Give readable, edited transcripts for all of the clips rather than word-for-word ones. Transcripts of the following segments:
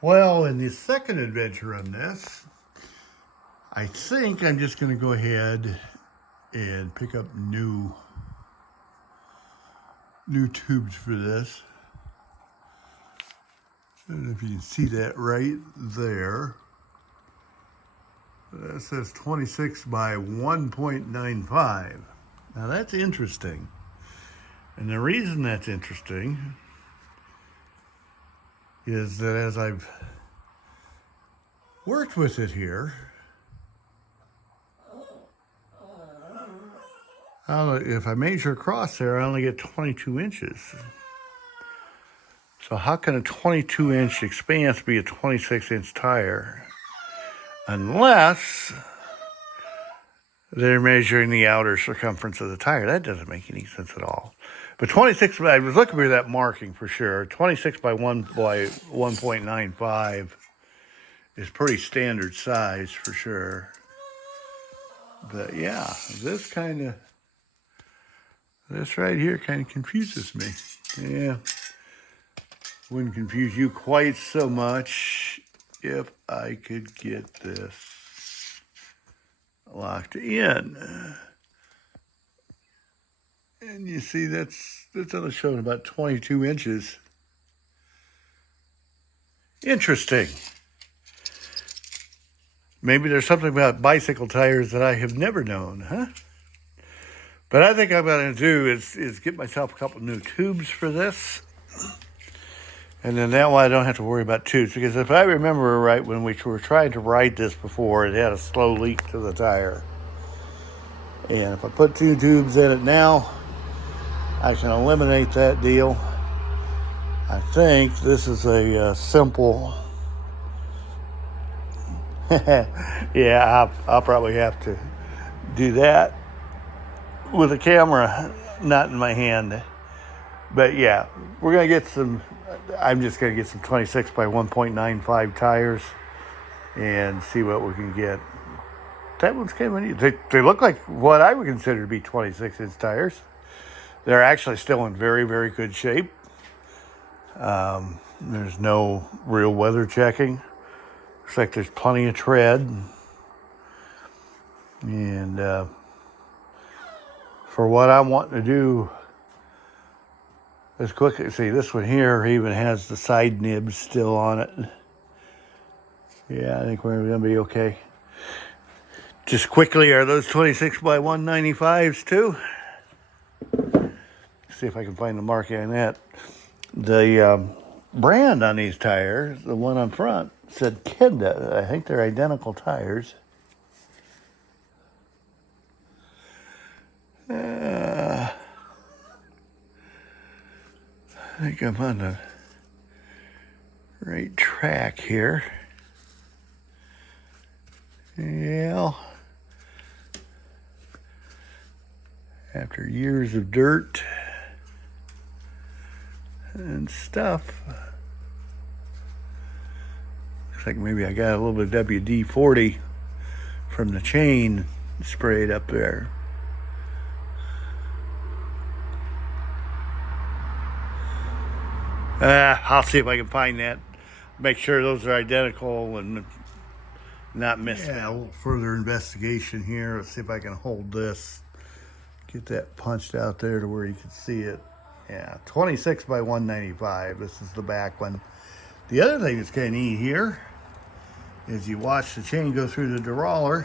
Well, in the second adventure on this, I think I'm just going to go ahead and pick up new tubes for this. I don't know if you can see that right there. That says 26 by 1.95. Now that's interesting. And the reason that's interesting is that as I've worked with it here, if I measure across there, I only get 22 inches. So how can a 22-inch expanse be a 26-inch tire? Unless they're measuring the outer circumference of the tire. That doesn't make any sense at all. But 26, I was looking for that marking for sure. 26 by 1.95 is pretty standard size for sure. But yeah, this right here kind of confuses me. Yeah, wouldn't confuse you quite so much if I could get this locked in. And you see that's only showing about 22 inches. Interesting. Maybe there's something about bicycle tires that I have never known, huh? But I think I'm going to do is get myself a couple new tubes for this. And then that way I don't have to worry about tubes. Because if I remember right, when we were trying to ride this before, it had a slow leak to the tire. And if I put 2 tubes in it now, I can eliminate that deal. I think this is a simple... yeah, I'll probably have to do that with a camera not in my hand. But yeah, we're going to get some... I'm just going to get some 26 by 1.95 tires and see what we can get. That one's kind of neat. They look like what I would consider to be 26-inch tires. They're actually still in very, very good shape. There's no real weather checking. Looks like there's plenty of tread. And for what I want to do, as quickly, see this one here even has the side nibs still on it. Yeah, I think we're going to be okay. Just quickly, are those 26 by 195s too? See if I can find the marking on that. The brand on these tires, the one on front, said Kenda. I think they're identical tires. I think I'm on the right track here. Yeah. After years of dirt and stuff, looks like maybe I got a little bit of WD-40 from the chain sprayed up there. I'll see if I can find that. Make sure those are identical and not missing. Yeah, a little further investigation here. Let's see if I can hold this. Get that punched out there to where you can see it. Yeah, 26 by 195. This is the back one. The other thing that's kind of neat here is you watch the chain go through the derailleur.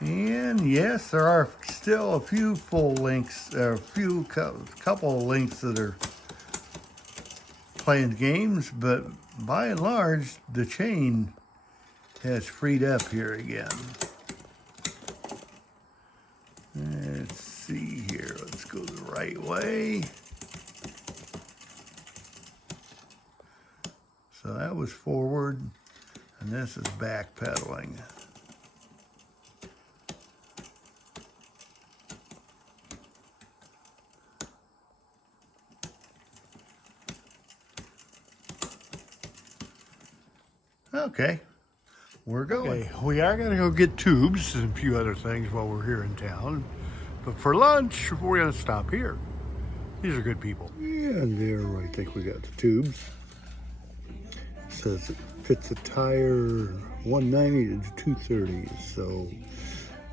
And yes, there are still a few full links, couple of links that are playing games, but by and large, the chain has freed up here again. Let's see here. Let's go the right way. So that was forward, and this is back pedaling. Okay, we're going. Okay, we are going to go get tubes and a few other things while we're here in town. But for lunch, we're going to stop here. These are good people. Yeah, there, I think we got the tubes. says it fits a tire 190 to 230, so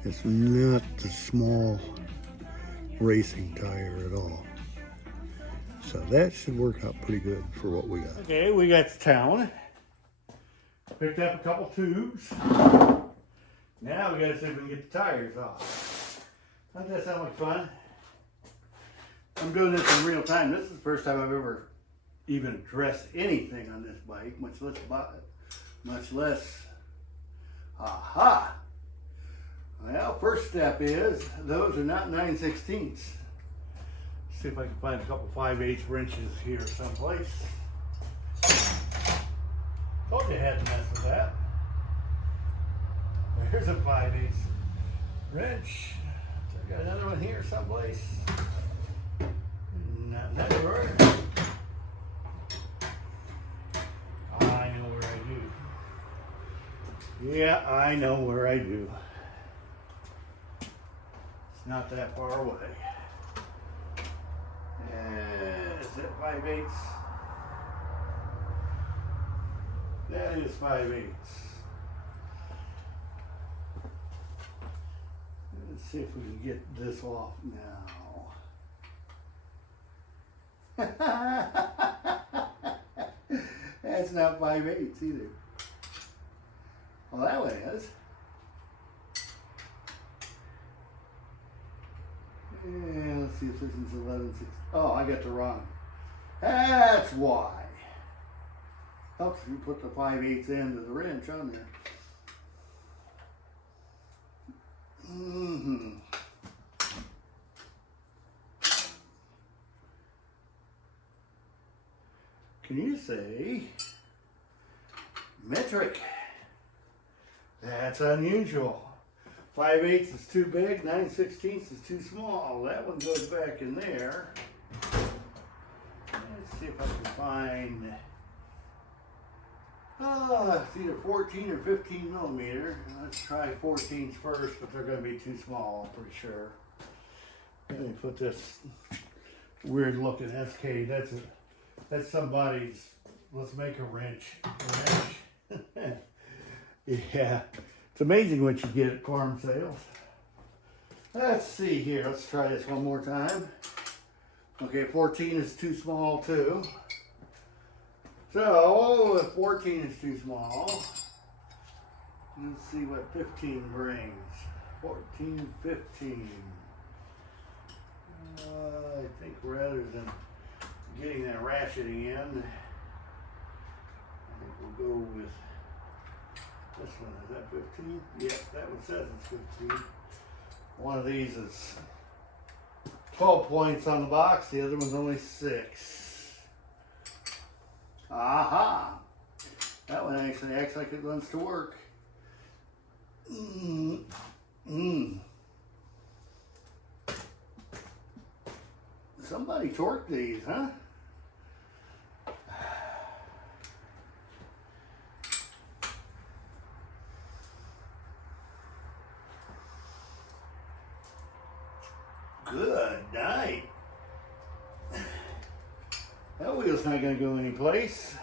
it's not the small racing tire at all. So that should work out pretty good for what we got. Okay, we got to town. Picked up a couple tubes. Now we gotta see if we can get the tires off. Doesn't that sound like fun? I'm doing this in real time. This is the first time I've ever even addressed anything on this bike, much less bought it. Much less, aha! Well, first step is, those are not 9/16. See if I can find a couple 5/8 wrenches here someplace. Told you I had to mess with that. Here's a 5/8 wrench. I got another one here someplace. Not in that drawer. I know where I do. Yeah, I know where I do. It's not that far away. Is that 5/8? That is 5/8. Let's see if we can get this off now. That's not 5/8 either. Well, that one is. And let's see if this is 11/6. Oh, I got the wrong. That's why. Helps if you put the 5/8 end of the wrench on there. Can you say metric? That's unusual. 5/8 is too big, 9/16 is too small. That one goes back in there. Let's see if I can find, it's either 14 or 15 millimeter. Let's try 14s first, but they're going to be too small, I'm pretty sure. Let me put this weird looking SK. That's somebody's, let's make a wrench. Yeah, it's amazing what you get at farm sales. Let's see here, let's try this one more time. Okay, 14 is too small too. So, if 14 is too small, let's see what 15 brings. 14, 15. I think rather than getting that ratcheting in, I think we'll go with this one. Is that 15? Yeah, that one says it's 15. One of these is 12 points on the box, the other one's only 6. Aha! That one actually acts like it wants to work. Somebody torqued these, huh? Good night. That wheel's not going to go anyplace.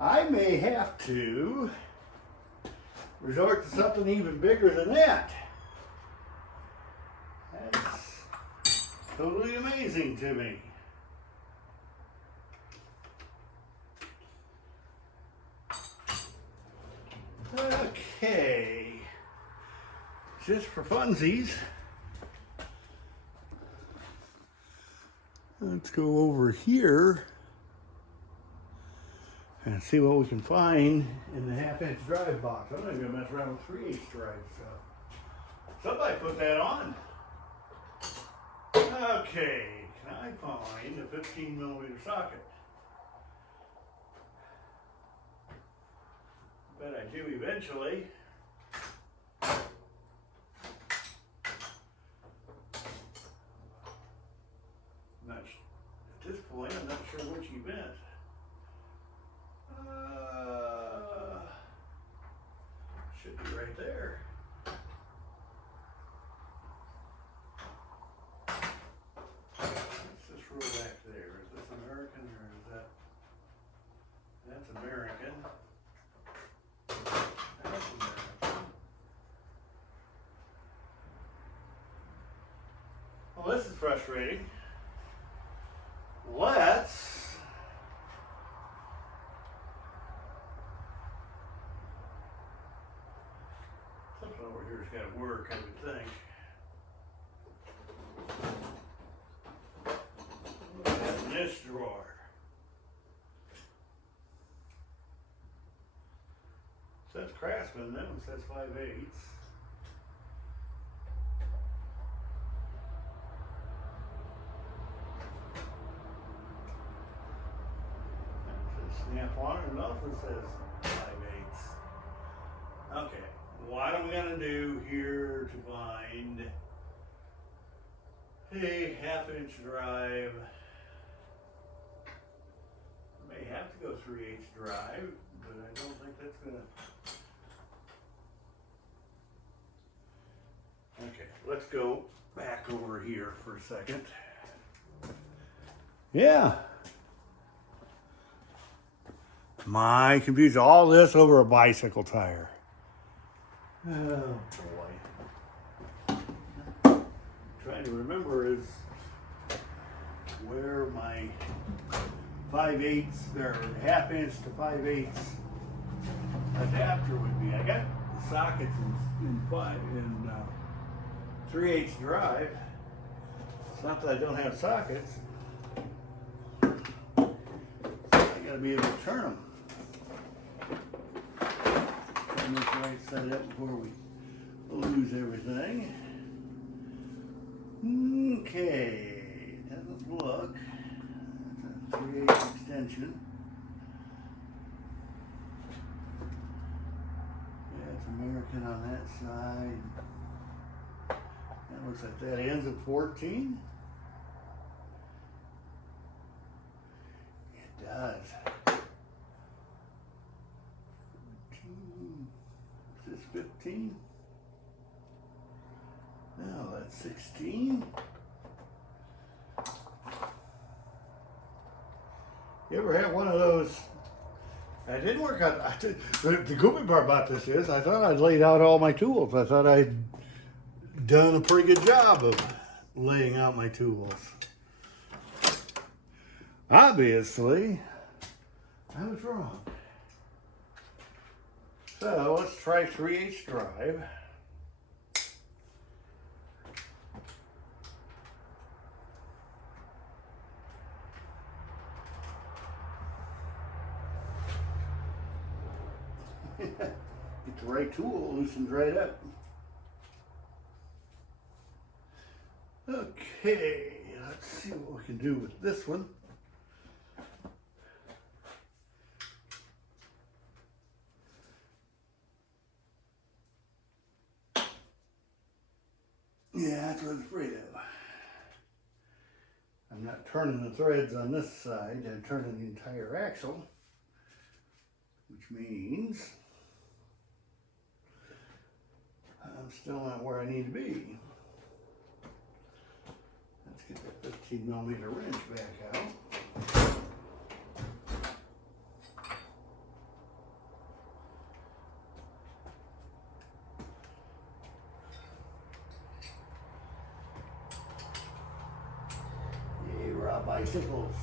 I may have to resort to something even bigger than that. That's totally amazing to me. Okay, just for funsies, let's go over here and see what we can find in the 1/2-inch drive box. I'm not going to mess around with 3/8 drive stuff. Somebody put that on. Okay, can I find a 15 millimeter socket? I bet I do eventually. At this point, I'm not sure which you meant. Should be right there. Let's just roll back there. Is this American or is that American. That's American. Well, this is frustrating. Let's something over here's got to work, I would think. What's in this drawer? Says Craftsman, that one says 5/8. Snap on it, and also says 5/8. Okay, what am I gonna do here to find a 1/2" drive? I may have to go 3/8 drive, but I don't think that's gonna. Okay, let's go back over here for a second. Yeah. My computer, all this over a bicycle tire. Oh boy. Trying to remember is where my 5/8 or 1/2" to 5/8 adapter would be. I got sockets in 3/8 drive. It's not that I don't have sockets. I gotta be able to turn them. Make the right side up before we lose everything. Okay, doesn't look. That's a 3/8 extension. Yeah, it's American on that side. That looks like that ends at 14. It does. 14. Is this 15? No, that's 16. You ever had one of those? I didn't work on. The goofy part about this is, I thought I'd laid out all my tools. I thought I'd done a pretty good job of laying out my tools. Obviously, I was wrong. So let's try 3/8 drive. Get the right tool, loosens right up. Okay, let's see what we can do with this one. Yeah, that's what I was afraid of. I'm not turning the threads on this side, I'm turning the entire axle, which means I'm still not where I need to be. Let's get that 15mm wrench back out. Yay, raw bicycles.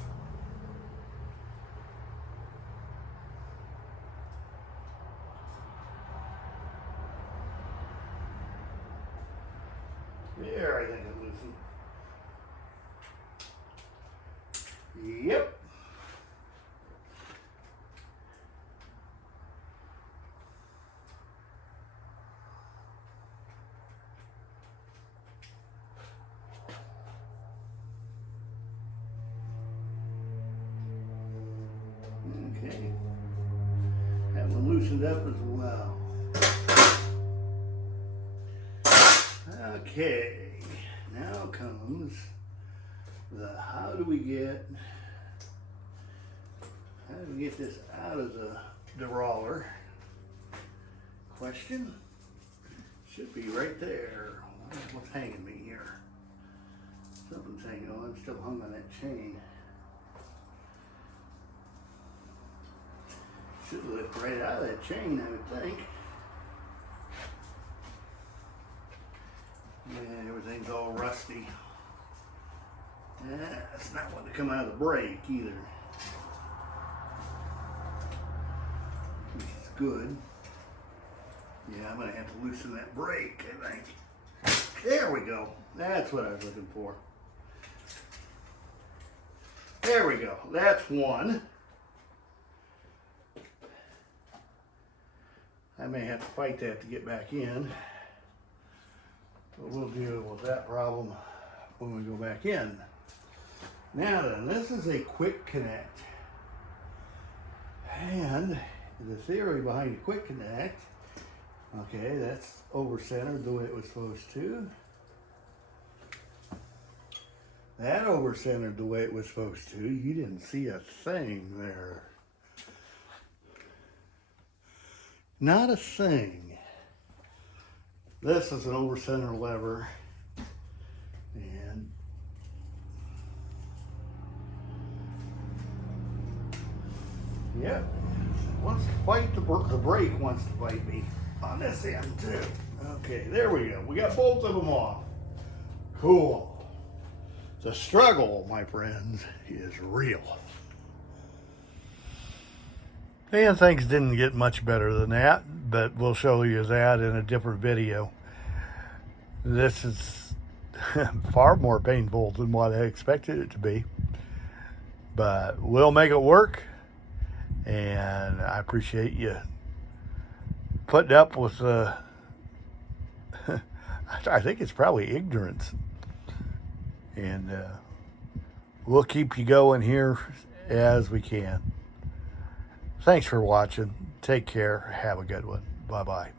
There, I think it loosened. Yep. Okay. That one loosened up as well. Okay, now comes the how do we get this out of the roller question. Should be right there. What's hanging me here? Something's hanging on. I'm still hung on that chain. Should lift right out of that chain, I would think. Yeah, everything's all rusty. Yeah, that's not wanting to come out of the brake either. Which is good. Yeah, I'm gonna have to loosen that brake, I think. There we go. That's what I was looking for. There we go. That's one. I may have to fight that to get back in. But we'll deal with that problem when we go back in. Now then, this is a quick connect. And the theory behind a quick connect, okay, that's over-centered the way it was supposed to. That over-centered the way it was supposed to. You didn't see a thing there. Not a thing. This is an over-center lever. And yep, wants to fight the brake wants to fight me on this end too. Okay, there we go. We got both of them off. Cool. The struggle, my friends, is real. And things didn't get much better than that, but we'll show you that in a different video. This is far more painful than what I expected it to be, but we'll make it work. And I appreciate you putting up with I think it's probably ignorance. And we'll keep you going here as we can. Thanks for watching. Take care. Have a good one. Bye-bye.